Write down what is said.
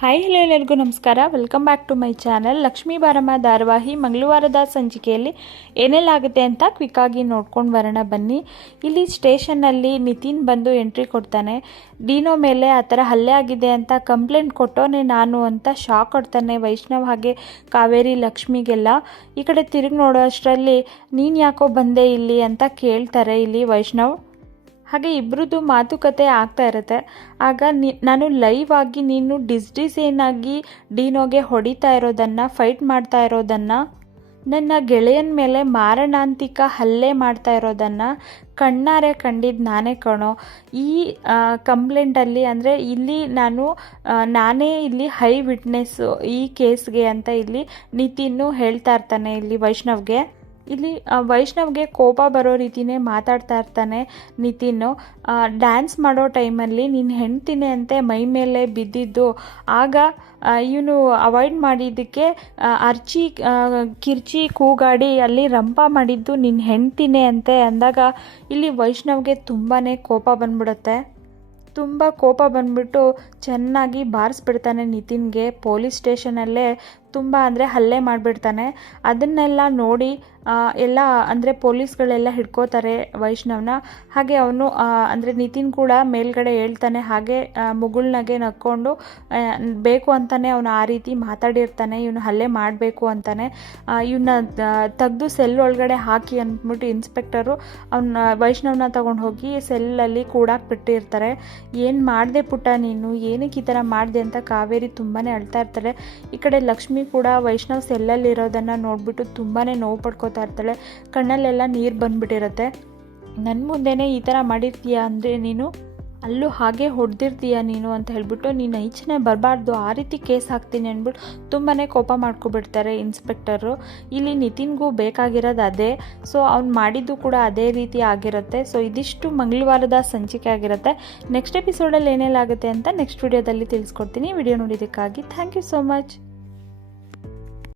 Hi hello ಎಲ್ಲರಿಗೂ ನಮಸ್ಕಾರ. Welcome back to my channel. Lakshmi Baramma ಧಾರಾವಾಹಿ ಮಂಗಳವಾರದ ಸಂಚಿಕೆಯಲ್ಲಿ ಏನೆಲ್ಲಾಗುತ್ತೆ ಅಂತ ಕ್ವಿಕ್ಕಾಗಿ ನೋಡ್ಕೊಂಡು ಬರೋಣ ಬನ್ನಿ. ಇಲ್ಲಿ ಸ್ಟೇಷನ್ನಲ್ಲಿ ನಿತಿನ್ ಬಂದು ಎಂಟ್ರಿ ಕೊಡ್ತಾನೆ. ಡೀನೋ ಮೇಲೆ ಆ ಥರ ಹಲ್ಲೆ ಆಗಿದೆ ಅಂತ ಕಂಪ್ಲೇಂಟ್ ಕೊಟ್ಟೋನೆ ನಾನು ಅಂತ ಶಾಕ್ ಕೊಡ್ತಾನೆ ವೈಷ್ಣವ್ ಹಾಗೆ ಕಾವೇರಿ ಲಕ್ಷ್ಮಿಗೆಲ್ಲ. ಈ ಕಡೆ ತಿರುಗಿ ನೋಡೋ ಅಷ್ಟರಲ್ಲಿ ನೀನು ಯಾಕೋ ಬಂದೆ ಇಲ್ಲಿ ಅಂತ ಕೇಳ್ತಾರೆ ಇಲ್ಲಿ ವೈಷ್ಣವ್. ಹಾಗೆ ಇಬ್ಬರದ್ದು ಮಾತುಕತೆ ಆಗ್ತಾ ಇರುತ್ತೆ. ಆಗ ನಾನು ಲೈವ್ ಆಗಿ ನೀನು ಡಿಸೈನ್ ಆಗಿ ಡೀನೋಗೆ ಹೊಡಿತಾ ಇರೋದನ್ನು, ಫೈಟ್ ಮಾಡ್ತಾ ಇರೋದನ್ನು, ನನ್ನ ಗೆಳೆಯನ ಮೇಲೆ ಮಾರಣಾಂತಿಕ ಹಲ್ಲೆ ಮಾಡ್ತಾ ಇರೋದನ್ನು ಕಣ್ಣಾರೆ ಕಂಡಿದ್ದು ನಾನೇ ಕಣೋ. ಈ ಕಂಪ್ಲೇಂಟಲ್ಲಿ ಅಂದರೆ ಇಲ್ಲಿ ನಾನೇ ಇಲ್ಲಿ ಹೈ ವಿಟ್ನೆಸ್ಸು ಈ ಕೇಸ್ಗೆ ಅಂತ ಇಲ್ಲಿ ನಿತಿನ್ನು ಹೇಳ್ತಾ ಇರ್ತಾನೆ ಇಲ್ಲಿ ವೈಷ್ಣವ್ಗೆ. ಇಲ್ಲಿ ವೈಷ್ಣವ್ಗೆ ಕೋಪ ಬರೋ ರೀತಿಯೇ ಮಾತಾಡ್ತಾ ಇರ್ತಾನೆ ನಿತಿನ್ನು. ಡ್ಯಾನ್ಸ್ ಮಾಡೋ ಟೈಮಲ್ಲಿ ನೀನು ಹೆಣ್ತೀನಿ ಅಂತೆ ಮೈ ಮೇಲೆ ಬಿದ್ದಿದ್ದು, ಆಗ ಇವನು ಅವಾಯ್ಡ್ ಮಾಡಿದ್ದಕ್ಕೆ ಕಿರ್ಚಿ ಕೂಗಾಡಿ ಅಲ್ಲಿ ರಂಪ ಮಾಡಿದ್ದು ನಿನ್ನ ಹೆಣ್ತೀನಿ ಅಂತೆ ಅಂದಾಗ ಇಲ್ಲಿ ವೈಷ್ಣವ್ಗೆ ತುಂಬಾ ಕೋಪ ಬಂದ್ಬಿಡುತ್ತೆ. ತುಂಬ ಕೋಪ ಬಂದ್ಬಿಟ್ಟು ಚೆನ್ನಾಗಿ ಬಾರಿಸ್ಬಿಡ್ತಾನೆ ನಿತಿನ್ಗೆ. ಪೊಲೀಸ್ ಸ್ಟೇಷನಲ್ಲೇ ತುಂಬ ಅಂದರೆ ಹಲ್ಲೆ ಮಾಡಿಬಿಡ್ತಾನೆ. ಅದನ್ನೆಲ್ಲ ನೋಡಿ ಎಲ್ಲ ಅಂದರೆ ಪೊಲೀಸ್ಗಳೆಲ್ಲ ಹಿಡ್ಕೋತಾರೆ ವೈಷ್ಣವ್ನ. ಹಾಗೆ ಅವನು ಅಂದರೆ ನಿತಿನ್ ಕೂಡ ಮೇಲ್ಗಡೆ ಹೇಳ್ತಾನೆ. ಹಾಗೆ ಮುಗುಳ್ನಾಗೆ ನಕ್ಕೊಂಡು ಬೇಕು ಅಂತಲೇ ಅವನು ಆ ರೀತಿ ಮಾತಾಡಿರ್ತಾನೆ. ಇವನು ಹಲ್ಲೆ ಮಾಡಬೇಕು ಅಂತಾನೆ. ಇವನ್ನ ತೆಗೆದು ಸೆಲ್ ಒಳಗಡೆ ಹಾಕಿ ಅಂದ್ಬಿಟ್ಟು ಇನ್ಸ್ಪೆಕ್ಟರು ವೈಷ್ಣವ್ನ ತೊಗೊಂಡು ಹೋಗಿ ಸೆಲ್ಲಲ್ಲಿ ಕೂಡಾಕ್ ಬಿಟ್ಟಿರ್ತಾರೆ. ಏನು ಮಾಡಿದೆ ಪುಟ್ಟ ನೀನು, ಏನಕ್ಕೆ ಈ ಥರ ಮಾಡಿದೆ ಅಂತ ಕಾವೇರಿ ತುಂಬಾ ಅಳ್ತಾ ಇರ್ತಾಳೆ. ಈ ಕಡೆ ಲಕ್ಷ್ಮಿ ಕೂಡ ವೈಷ್ಣವ್ ಸೆಲ್ಲಲ್ಲಿ ಇರೋದನ್ನು ನೋಡಿಬಿಟ್ಟು ತುಂಬಾ ನೋವು ಪಡ್ಕೋತಾ ಇರ್ತಾಳೆ. ಕಣ್ಣಲ್ಲೆಲ್ಲ ನೀರು ಬಂದುಬಿಟ್ಟಿರುತ್ತೆ. ನನ್ನ ಮುಂದೆನೇ ಈ ಥರ ಮಾಡಿರ್ತೀಯ ಅಂದರೆ ನೀನು ಅಲ್ಲೂ ಹಾಗೆ ಹೊಡೆದಿರ್ತೀಯ ನೀನು ಅಂತ ಹೇಳ್ಬಿಟ್ಟು ನೀನು ಈಚೆನೇ ಬರಬಾರ್ದು, ಆ ರೀತಿ ಕೇಸ್ ಹಾಕ್ತೀನಿ ಅಂದ್ಬಿಟ್ಟು ತುಂಬಾ ಕೋಪ ಮಾಡ್ಕೊಬಿಡ್ತಾರೆ ಇನ್ಸ್ಪೆಕ್ಟರು. ಇಲ್ಲಿ ನಿತಿನ್ಗೂ ಬೇಕಾಗಿರೋದು ಅದೇ. ಸೊ ಅವ್ನು ಮಾಡಿದ್ದು ಕೂಡ ಅದೇ ರೀತಿ ಆಗಿರುತ್ತೆ. ಸೊ ಇದಿಷ್ಟು ಮಂಗಳವಾರದ ಸಂಚಿಕೆ ಆಗಿರುತ್ತೆ. ನೆಕ್ಸ್ಟ್ ಎಪಿಸೋಡಲ್ಲಿ ಏನೆಲ್ಲಾಗುತ್ತೆ ಅಂತ ನೆಕ್ಸ್ಟ್ ವಿಡಿಯೋದಲ್ಲಿ ತಿಳಿಸ್ಕೊಡ್ತೀನಿ. ವಿಡಿಯೋ ನೋಡಿದ್ದಕ್ಕಾಗಿ ಥ್ಯಾಂಕ್ ಯು ಸೋ ಮಚ್.